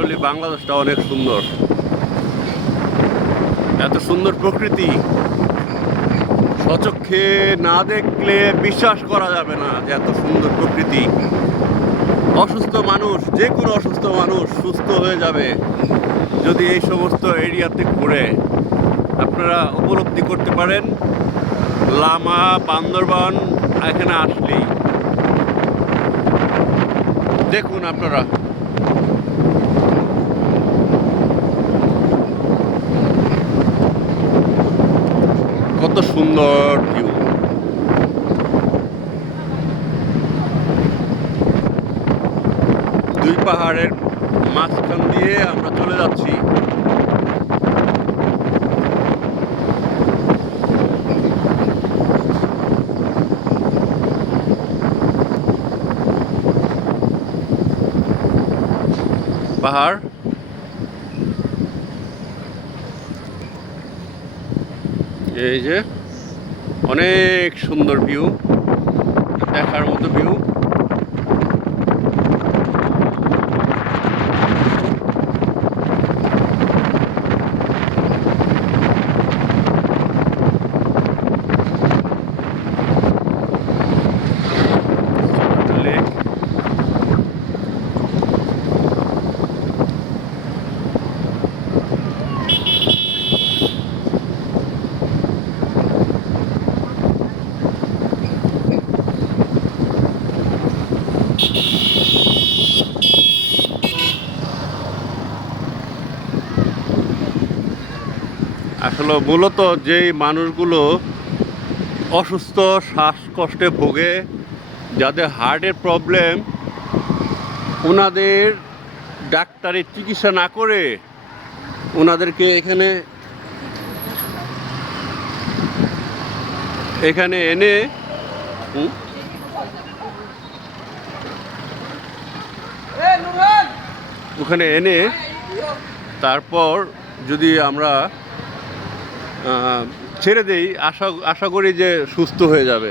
আসলে বাংলাদেশটা অনেক সুন্দর, এত সুন্দর প্রকৃতি স্বচক্ষে না দেখলে বিশ্বাস করা যাবে না যে এত সুন্দর প্রকৃতি। অসুস্থ মানুষ, যে কোনো অসুস্থ মানুষ সুস্থ হয়ে যাবে যদি এই সমস্ত এরিয়াতে ঘুরে। আপনারা উপলব্ধি করতে পারেন লামা, বান্দরবান এখানে আসলেই দেখুন আপনারা। কত সুন্দর ভিউ। দুই পাহাড়ের মাঝখান দিয়ে আমরা চলে যাচ্ছি। পাহাড়, এই যে অনেক সুন্দর ভিউ, দেখার মতো ভিউ। লেক, আসলে মূলত যেই মানুষগুলো অসুস্থ, শ্বাসকষ্টে ভোগে, যাদের হার্টের প্রবলেম, ওনাদের ডাক্তারের চিকিৎসা না করে ওনাদেরকে এখানে এনে ওখানে এনে তারপর যদি আমরা ছেড়ে দেই, আশা করি যে সুস্থ হয়ে যাবে।